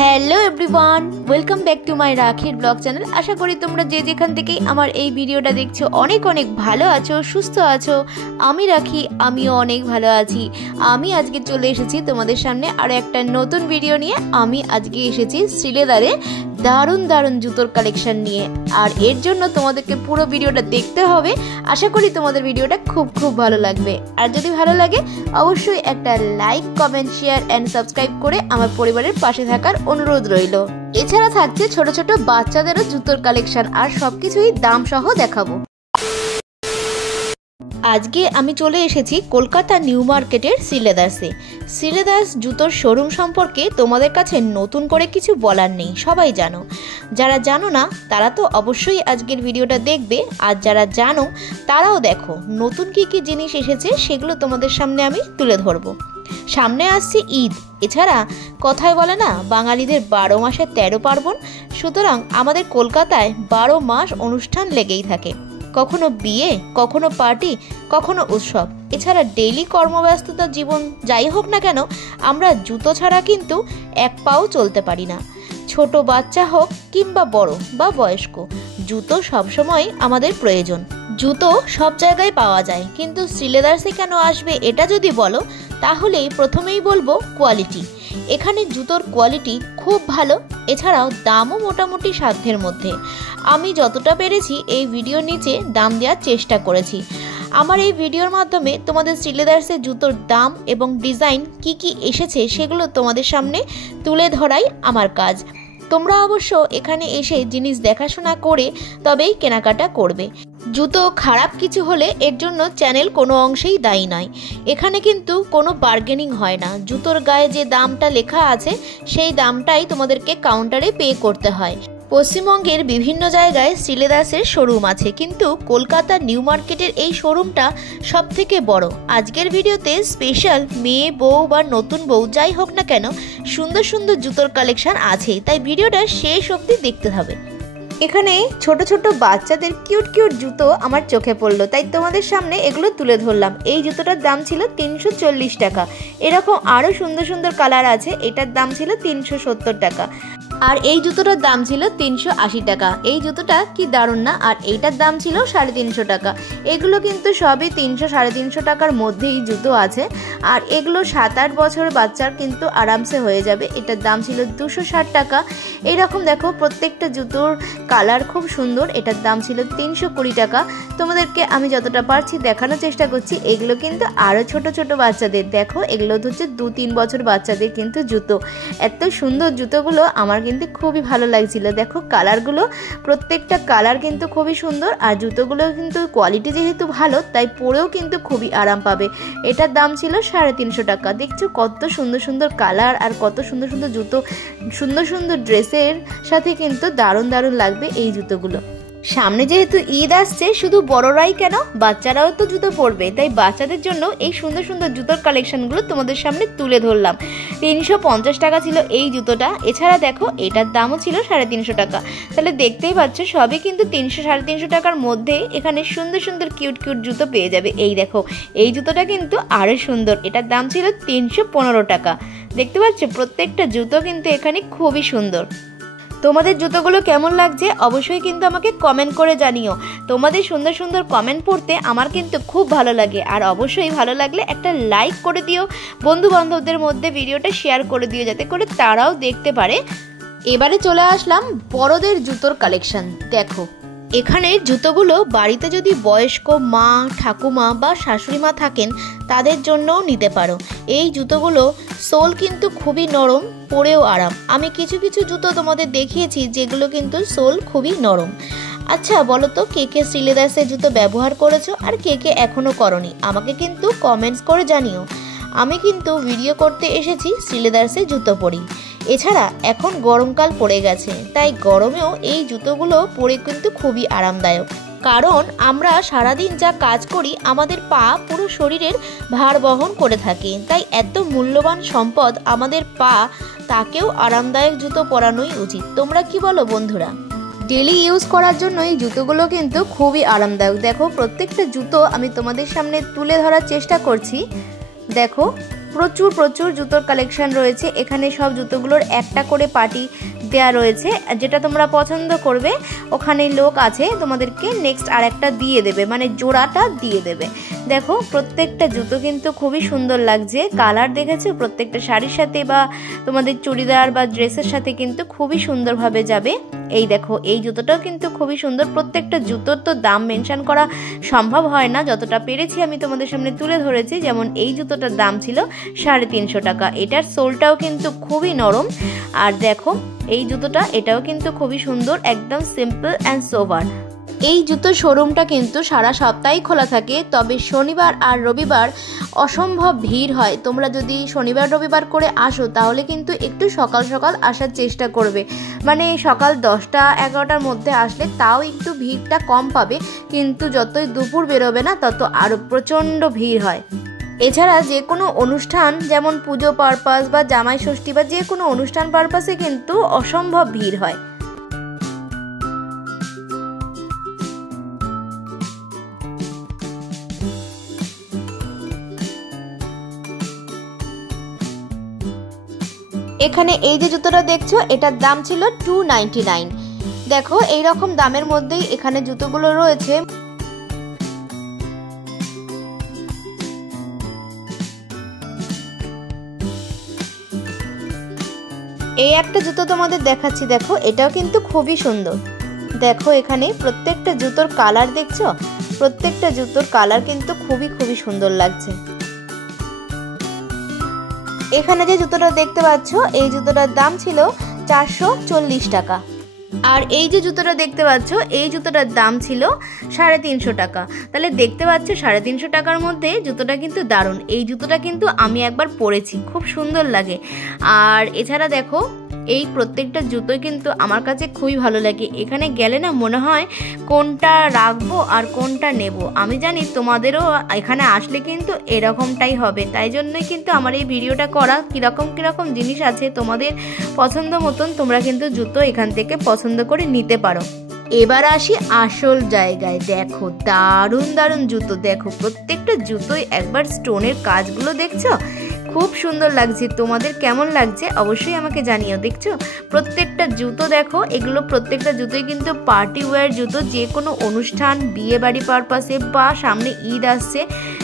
Hello everyone, welcome back to my রাখির blog channel. আশা করি তোমরা যে যেখান থেকেই আমার এই ভিডিওটা দেখছো অনেক অনেক ভালো আছো, সুস্থ আছো। আমি রাখি, আমিও অনেক ভালো আছি। আমি আজকে চলে এসেছি তোমাদের সামনে আরও একটা নতুন ভিডিও নিয়ে। আমি আজকে এসেছি শ্রীলেদারে দারুণ দারুণ জুতোর কালেকশন নিয়ে, আর এর জন্য তোমাদেরকে পুরো ভিডিওটা দেখতে হবে। আশা করি তোমাদের ভিডিওটা খুব ভালো লাগবে। আর যদি ভালো লাগে অবশ্যই একটা like, comment, share and subscribe করে আমার পরিবারের পাশে থাকার অনুরোধ রইল। এছাড়া থাকছে ছোট ছোট বাচ্চাদেরও জুতোর কালেকশন, আর সবকিছুই দাম সহ দেখাবো। আজকে আমি চলে এসেছি কলকাতা নিউ মার্কেটের শ্রীলেদার্সে। শ্রীলেদার্স জুতোর শোরুম সম্পর্কে তোমাদের কাছে নতুন করে কিছু বলার নেই, সবাই জানো। যারা জানো না তারা তো অবশ্যই আজকের ভিডিওটা দেখবে, আর যারা জানো তারাও দেখো নতুন কি কি জিনিস এসেছে সেগুলো তোমাদের সামনে আমি তুলে ধরবো। সামনে আসছে ঈদ, এছাড়া কথায় বলে না বাঙালিদের 12 মাসে 13 পার্বণ। সুতরাং আমাদের কলকাতায় 12 মাস অনুষ্ঠান লেগেই থাকে। কখনো বিয়ে, কখনো পার্টি, কখনো উৎসব। এছাড়া ডেইলি কর্মব্যস্ততা জীবন যাই হোক না কেন, আমরা জুতো ছাড়া কিন্তু এক পাও চলতে পারি না। ছোট বাচ্চা হোক কিংবা বড় বা বয়স্ক, জুতো সবসময় আমাদের প্রয়োজন। জুতো সব জায়গায় পাওয়া যায়, কিন্তু শ্রীলেদার্সে কেন আসবে এটা যদি বলো তাহলেই প্রথমেই বলবো কোয়ালিটি। এখানে জুতোর কোয়ালিটি খুব ভালো, এছাড়াও দামও মোটামুটি সাধ্যের মধ্যে। আমি যতটা পেরেছি এই ভিডিওর নিচে দাম দেওয়ার চেষ্টা করেছি। আমার এই ভিডিওর মাধ্যমে তোমাদের শ্রীলেদার্সের জুতোর দাম এবং ডিজাইন কি কি এসেছে সেগুলো তোমাদের সামনে তুলে ধরাই আমার কাজ। তোমরা অবশ্য এখানে এসে জিনিস দেখাশোনা করে তবেই কেনাকাটা করবে। জুতো খারাপ কিছু হলে এর জন্য চ্যানেল কোনো অংশেই দায়ী নয়। এখানে কিন্তু কোনো বার্গেনিং হয় না। জুতোর গায়ে যে দামটা লেখা আছে সেই দামটাই তোমাদেরকে কাউন্টারে পে করতে হয়। পশ্চিমবঙ্গের বিভিন্ন জায়গায় শ্রীলেদার্সের শোরুম আছে, কিন্তু কলকাতা নিউ মার্কেটের এই শোরুমটা সব থেকে বড়। আজকের ভিডিওতে স্পেশাল মেয়ে, বউ বা নতুন বউ যাই হোক না কেন সুন্দর সুন্দর জুতোর কালেকশন আছে, তাই ভিডিওটা শেষ অবধি দেখতে হবে। এখানে ছোট ছোট বাচ্চাদের কিউট জুতো আমার চোখে পড়লো, তাই তোমাদের সামনে এগুলো তুলে ধরলাম। এই জুতোটার দাম ছিল 340 টাকা। এরকম আরও সুন্দর সুন্দর কালার আছে, এটার দাম ছিল 370 টাকা। আর এই জুতোটার দাম ছিল 380 টাকা। এই জুতোটা কি দারুণ না! আর এইটার দাম ছিল 350 টাকা। এগুলো কিন্তু সবই 300-350 টাকার মধ্যেই জুতো আছে, আর এগুলো 7-8 বছর বাচ্চার কিন্তু আরামসে হয়ে যাবে। এটার দাম ছিল 260 টাকা। এইরকম দেখো প্রত্যেকটা জুতোর কালার খুব সুন্দর। এটার দাম ছিল 320 টাকা। তোমাদেরকে আমি যতটা পারছি দেখানোর চেষ্টা করছি। এগুলো কিন্তু আরও ছোট ছোট বাচ্চাদের, দেখো এগুলো হচ্ছে 2-3 বছর বাচ্চাদের কিন্তু জুতো। এত সুন্দর জুতোগুলো আমার কিন্তু খুবই ভালো লাগছিল। দেখো কালারগুলো, প্রত্যেকটা কালার কিন্তু খুবই সুন্দর, আর জুতোগুলো কিন্তু কোয়ালিটি যেহেতু ভালো তাই পরেও কিন্তু খুবই আরাম পাবে। এটার দাম ছিল 350 টাকা। দেখছো কত সুন্দর সুন্দর কালার আর কত সুন্দর সুন্দর জুতো, সুন্দর সুন্দর ড্রেসের সাথে কিন্তু দারুণ লাগবে এই জুতোগুলো। সামনে যেহেতু ঈদ আসছে, শুধু বড়রাই কেন বাচ্চারাও তো জুতো পরবে, তাই বাচ্চাদের জন্য এই সুন্দর সুন্দর জুতোর কালেকশনগুলো তোমাদের সামনে তুলে ধরলাম। 350 টাকা ছিল এই জুতোটা। এছাড়া দেখো এটার দামও ছিল 350 টাকা। তাহলে দেখতেই পাচ্ছ সবই কিন্তু 300-350 টাকার মধ্যে এখানে সুন্দর সুন্দর কিউট জুতো পেয়ে যাবে। এই দেখো এই জুতোটা কিন্তু আরও সুন্দর, এটার দাম ছিল 315 টাকা। দেখতে পাচ্ছ প্রত্যেকটা জুতো কিন্তু এখানে খুবই সুন্দর। তোমাদের জুতোগুলো কেমন লাগছে অবশ্যই কিন্তু আমাকে কমেন্ট করে জানিও। তোমাদের সুন্দর সুন্দর কমেন্ট পড়তে আমার কিন্তু খুব ভালো লাগে, আর অবশ্যই ভালো লাগলে একটা লাইক করে দিও। বন্ধু বান্ধবদের মধ্যে ভিডিওটা শেয়ার করে দিও যাতে করে তারাও দেখতে পারে। এবারে চলে আসলাম বড়দের জুতোর কালেকশন। দেখো এখানে জুতোগুলো বাড়িতে যদি বয়স্ক মা, ঠাকুমা বা শাশুড়ি মা থাকেন তাদের জন্যও নিতে পারো। এই জুতোগুলো সোল কিন্তু খুবই নরম, পরেও আরাম। আমি কিছু জুতো তোমাদের দেখিয়েছি যেগুলো কিন্তু সোল খুবই নরম। আচ্ছা বলো তো কে শ্রীলেদার্সের জুতো ব্যবহার করেছো, আর কে এখনও করনি আমাকে কিন্তু কমেন্টস করে জানিও। আমি কিন্তু ভিডিও করতে এসেছি শ্রীলেদার্সের জুতো পরি। এছাড়া এখন গরমকাল পড়ে গেছে, তাই গরমেও এই জুতোগুলো পরে কিন্তু খুবই আরামদায়ক। কারণ আমরা সারাদিন যা কাজ করি আমাদের পা পুরো শরীরের ভার বহন করে থাকে, তাই এত মূল্যবান সম্পদ আমাদের পা, তাকেও আরামদায়ক জুতো পরানোই উচিত। তোমরা কি বলো বন্ধুরা? ডেলি ইউজ করার জন্য এই জুতোগুলো কিন্তু খুবই আরামদায়ক। দেখো প্রত্যেকটা জুতো আমি তোমাদের সামনে তুলে ধরার চেষ্টা করছি। দেখো প্রচুর প্রচুর জুতোর কালেকশন রয়েছে এখানে। সব জুতোগুলোর একটা করে পার্টি দেয়া রয়েছে, যেটা তোমরা পছন্দ করবে ওখানে লোক আছে তোমাদেরকে নেক্সট আর একটা দিয়ে দেবে, মানে জোড়াটা দিয়ে দেবে। দেখো প্রত্যেকটা জুতো কিন্তু খুবই সুন্দর লাগছে, কালার দেখেছো প্রত্যেকটা শাড়ির সাথে বা তোমাদের চুড়িদার বা ড্রেসের সাথে কিন্তু খুবই সুন্দরভাবে যাবে। এই দেখো এই জুতোটাও কিন্তু খুবই সুন্দর। প্রত্যেকটা জুতোর তো দাম মেনশন করা সম্ভব হয় না, যতটা পেরেছি আমি তোমাদের সামনে তুলে ধরেছি। যেমন এই জুতোটার দাম ছিল 350 টাকা, এটার সোলটাও কিন্তু খুবই নরম। আর দেখো এই জুতোটা, এটাও কিন্তু খুবই সুন্দর, একদম সিম্পল অ্যান্ড সোবার। এই জুতোর শোরুমটা কিন্তু সারা সপ্তাহই খোলা থাকে, তবে শনিবার আর রবিবার অসম্ভব ভিড় হয়। তোমরা যদি শনিবার রবিবার করে আসো তাহলে কিন্তু একটু সকাল সকাল আসার চেষ্টা করবে, মানে সকাল 10টা-11টার মধ্যে আসলে তাও একটু ভিড়টা কম পাবে, কিন্তু যতই দুপুর বেরোবে না তত আরও প্রচণ্ড ভিড় হয়। এছাড়া যে কোনো অনুষ্ঠান যেমন পুজো পারপাস বা জামাই ষষ্ঠী বা যে কোনো অনুষ্ঠান পারপাসে কিন্তু অসম্ভব ভিড় হয়। এখানে এই যে জুতোটা দেখছো এটার দাম ছিল 299। দেখো এই রকম দামের মধ্যেই এখানে জুতোগুলো রয়েছে। এই একটা জুতো তোমাদের দেখাচ্ছি, দেখো এটাও কিন্তু খুবই সুন্দর। দেখো এখানে প্রত্যেকটা জুতোর কালার দেখছো, প্রত্যেকটা জুতোর কালার কিন্তু খুবই খুবই সুন্দর লাগছে। এখানে যে জুতোটা দেখতে পাচ্ছ এই জুতোটার দাম ছিল 440 টাকা। আর এই যে জুতোটা দেখতে পাচ্ছ এই জুতোটার দাম ছিল 350 টাকা। তাহলে দেখতে পাচ্ছ 350 টাকার মধ্যে জুতোটা কিন্তু দারুণ। এই জুতোটা কিন্তু আমি একবার পরেছি, খুব সুন্দর লাগে। আর এছাড়া দেখো এই প্রত্যেকটা জুতোই কিন্তু আমার কাছে খুবই ভালো লাগে। এখানে গেলে না মনে হয় কোনটা রাখবো আর কোনটা নেব। আমি জানি তোমাদেরও এখানে আসলে কিন্তু এরকমটাই হবে, তাই জন্যই কিন্তু আমার এই ভিডিওটা করা। কীরকম জিনিস আছে তোমাদের পছন্দ মতন তোমরা কিন্তু জুতো এখান থেকে পছন্দ করে নিতে পারো। এবার আসি আসল জায়গায়। দেখো দারুণ দারুণ জুতো, দেখো প্রত্যেকটা জুতোই একবার স্টোনের কাজগুলো দেখছো, খুব সুন্দর লাগছে। তোমাদের কেমন লাগছে অবশ্যই আমাকে জানিও। দেখছো প্রত্যেকটা জুতো, দেখো এগুলো প্রত্যেকটা জুতোই কিন্তু পার্টি ওয়্যার জুতো। যে কোনো অনুষ্ঠান, বিয়ে বাড়ি পারপাসে বা সামনে ঈদ আসছে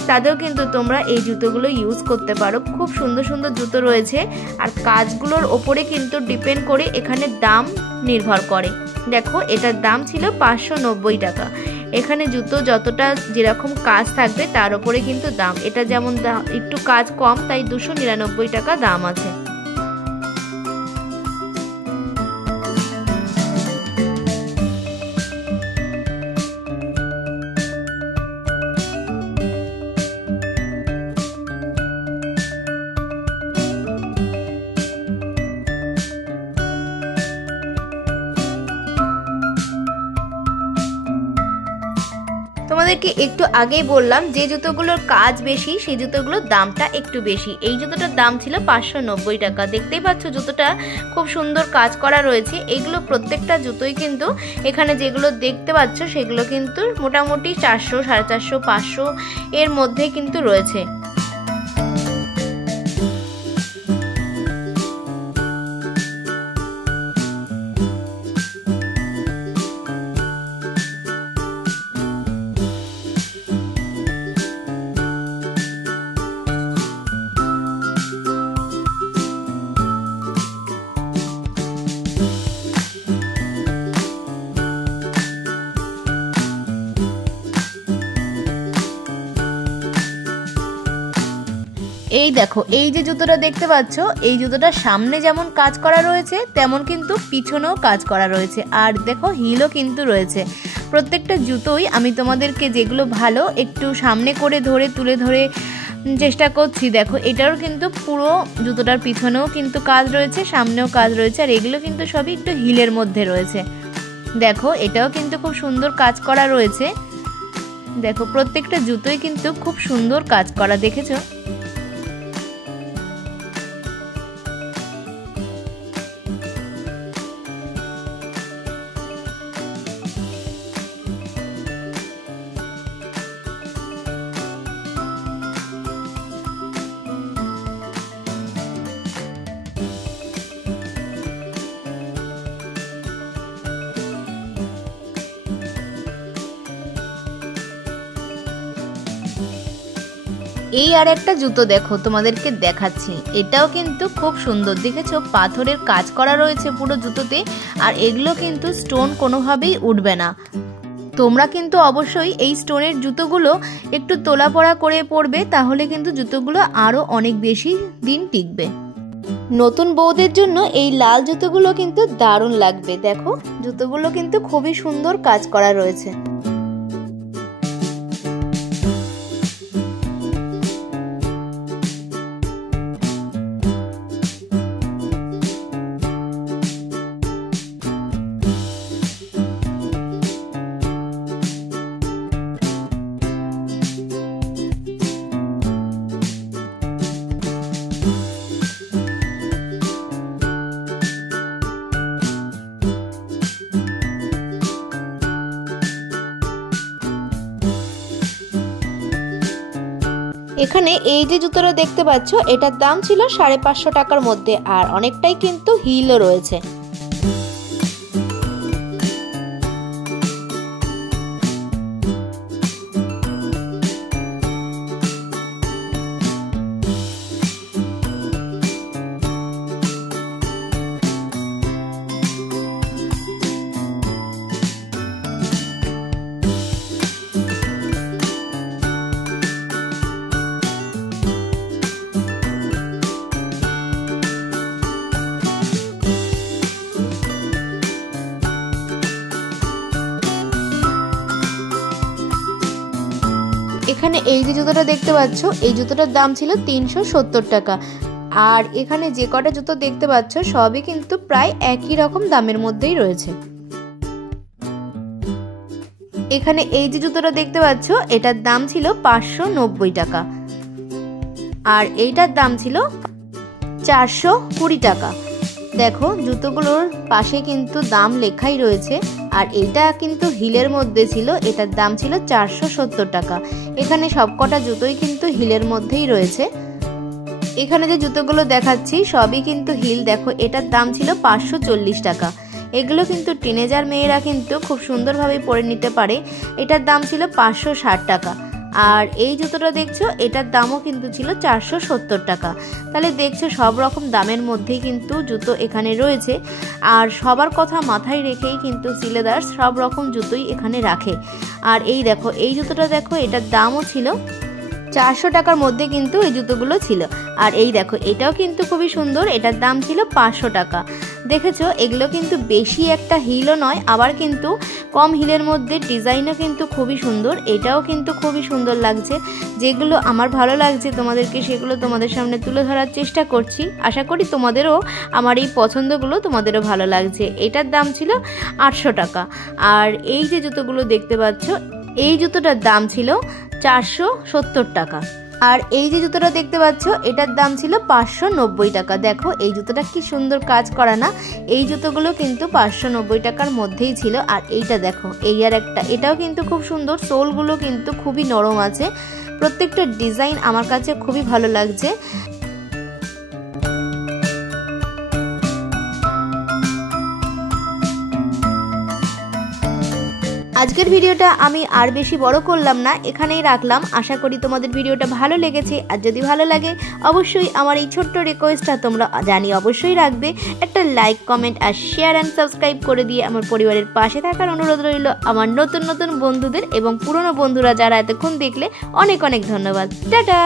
তাতেও কিন্তু তোমরা এই জুতোগুলো ইউজ করতে পারো। খুব সুন্দর সুন্দর জুতো রয়েছে, আর কাজগুলোর ওপরে কিন্তু ডিপেন্ড করে এখানে দাম নির্ভর করে। দেখো এটার দাম ছিল 590 টাকা। এখানে জুতো যতটা যেরকম কাজ থাকবে তার উপরে কিন্তু দাম। এটা যেমন একটু কাজ কম তাই 299 টাকা দাম আছে। তোমাদেরকে একটু আগেই বললাম যে জুতোগুলোর কাজ বেশি সেই জুতোগুলোর দামটা একটু বেশি। এই জুতোটার দাম ছিল 590 টাকা। দেখতেই পাচ্ছ জুতোটা খুব সুন্দর কাজ করা রয়েছে। এগুলো প্রত্যেকটা জুতোই কিন্তু এখানে যেগুলো দেখতে পাচ্ছ সেগুলো কিন্তু মোটামুটি 400, 450, 500 এর মধ্যে কিন্তু রয়েছে। এই দেখো এই যে জুতোটা দেখতে পাচ্ছ এই জুতোটার সামনে যেমন কাজ করা রয়েছে তেমন কিন্তু পিছনেও কাজ করা রয়েছে। আর দেখো হিলও কিন্তু রয়েছে। প্রত্যেকটা জুতোই আমি তোমাদেরকে যেগুলো ভালো একটু সামনে করে তুলে ধরে চেষ্টা করছি। দেখো এটারও কিন্তু পুরো জুতোটার পিছনেও কিন্তু কাজ রয়েছে, সামনেও কাজ রয়েছে, আর এগুলো কিন্তু সবই একটু হিলের মধ্যে রয়েছে। দেখো এটাও কিন্তু খুব সুন্দর কাজ করা রয়েছে। দেখো প্রত্যেকটা জুতোই কিন্তু খুব সুন্দর কাজ করা, দেখেছো? এই আর একটা জুতো দেখো, তোমাদেরকে দেখাচ্ছি। এটাও কিন্তু খুব সুন্দর, দেখেছো পাথরের কাজ করা রয়েছে পুরো জুতোতে, আর এগুলো কিন্তু স্টোন কোনোভাবেই উঠবে না। তোমরা কিন্তু অবশ্যই এই স্টোনের জুতোগুলো একটু তোলা পড়া করে পরবে, তাহলে কিন্তু জুতোগুলো আরও অনেক বেশি দিন টিকবে। নতুন বউদের জন্য এই লাল জুতোগুলো কিন্তু দারুণ লাগবে। দেখো জুতোগুলো কিন্তু খুবই সুন্দর কাজ করা রয়েছে। এখানে এই যে জুতোটা দেখতে পাচ্ছ, এটার দাম ছিল 550 টাকার মধ্যে, আর অনেকটাই কিন্তু হিলও রয়েছে। এখানে এই যে জুতোটা দেখতে পাচ্ছ, এই জুতোটার দাম ছিল 370 টাকা। আর এখানে যে কটা জুতো দেখতে পাচ্ছ সবই কিন্তু প্রায় একই রকম দামের মধ্যেই রয়েছে। এখানে এই যে জুতোটা দেখতে পাচ্ছ, এটার দাম ছিল 590 টাকা, আর এইটার দাম ছিল 420 টাকা। দেখো জুতোগুলোর পাশে কিন্তু দাম লেখাই রয়েছে, আর এটা কিন্তু হিলের মধ্যে ছিল, এটার দাম ছিল 470 টাকা। এখানে সবকটা জুতোই কিন্তু হিলের মধ্যেই রয়েছে। এখানে যে জুতোগুলো দেখাচ্ছি সবই কিন্তু হিল। দেখো এটার দাম ছিল 540 টাকা। এগুলো কিন্তু টিনেজার মেয়েরা কিন্তু খুব সুন্দরভাবে পরে নিতে পারে। এটার দাম ছিল 560 টাকা। আর এই জুতোটা দেখছো, এটার দামও কিন্তু ছিল 470 টাকা। তাহলে দেখছো সব রকম দামের মধ্যেই কিন্তু জুতো এখানে রয়েছে, আর সবার কথা মাথায় রেখেই কিন্তু সিলেদার্স সব রকম জুতোই এখানে রাখে। আর এই দেখো এই জুতোটা দেখো, এটার দামও ছিল 400 টাকার মধ্যে কিন্তু এই জুতোগুলো ছিল। আর এই দেখো এটাও কিন্তু খুবই সুন্দর, এটার দাম ছিল 500 টাকা। দেখেছো এগুলো কিন্তু বেশি একটা হিলও নয়, আবার কিন্তু কম হিলের মধ্যে ডিজাইনও কিন্তু খুবই সুন্দর। এটাও কিন্তু খুবই সুন্দর লাগছে। যেগুলো আমার ভালো লাগছে তোমাদেরকে সেগুলো তোমাদের সামনে তুলে ধরার চেষ্টা করছি। আশা করি তোমাদেরও আমার এই পছন্দগুলো তোমাদেরও ভালো লাগছে। এটার দাম ছিল 800 টাকা। আর এই যে জুতোগুলো দেখতে পাচ্ছ, এই জুতোটার দাম ছিল 470 টাকা। আর এই যে জুতোটা দেখতে পাচ্ছ, এটার দাম ছিল 590 টাকা। দেখো এই জুতোটা কি সুন্দর কাজ করা না। এই জুতোগুলো কিন্তু 590 টাকার মধ্যেই ছিল। আর এইটা দেখো, এই আর একটা, এটাও কিন্তু খুব সুন্দর। সোলগুলো কিন্তু খুবই নরম আছে। প্রত্যেকটা ডিজাইন আমার কাছে খুবই ভালো লাগছে। আজকের ভিডিওটা আমি আর বেশি বড় করলাম না, এখানেই রাখলাম। আশা করি তোমাদের ভিডিওটা ভালো লেগেছে। আর যদি ভালো লাগে অবশ্যই আমার এই ছোট্ট রিকোয়েস্টটা তোমরা জানি অবশ্যই রাখবে। একটা লাইক, কমেন্ট আর শেয়ার অ্যান্ড সাবস্ক্রাইব করে দিয়ে আমার পরিবারের পাশে থাকার অনুরোধ রইল। আমার নতুন নতুন বন্ধুদের এবং পুরনো বন্ধুরা যারা এতক্ষণ দেখলে অনেক অনেক ধন্যবাদ। টাটা।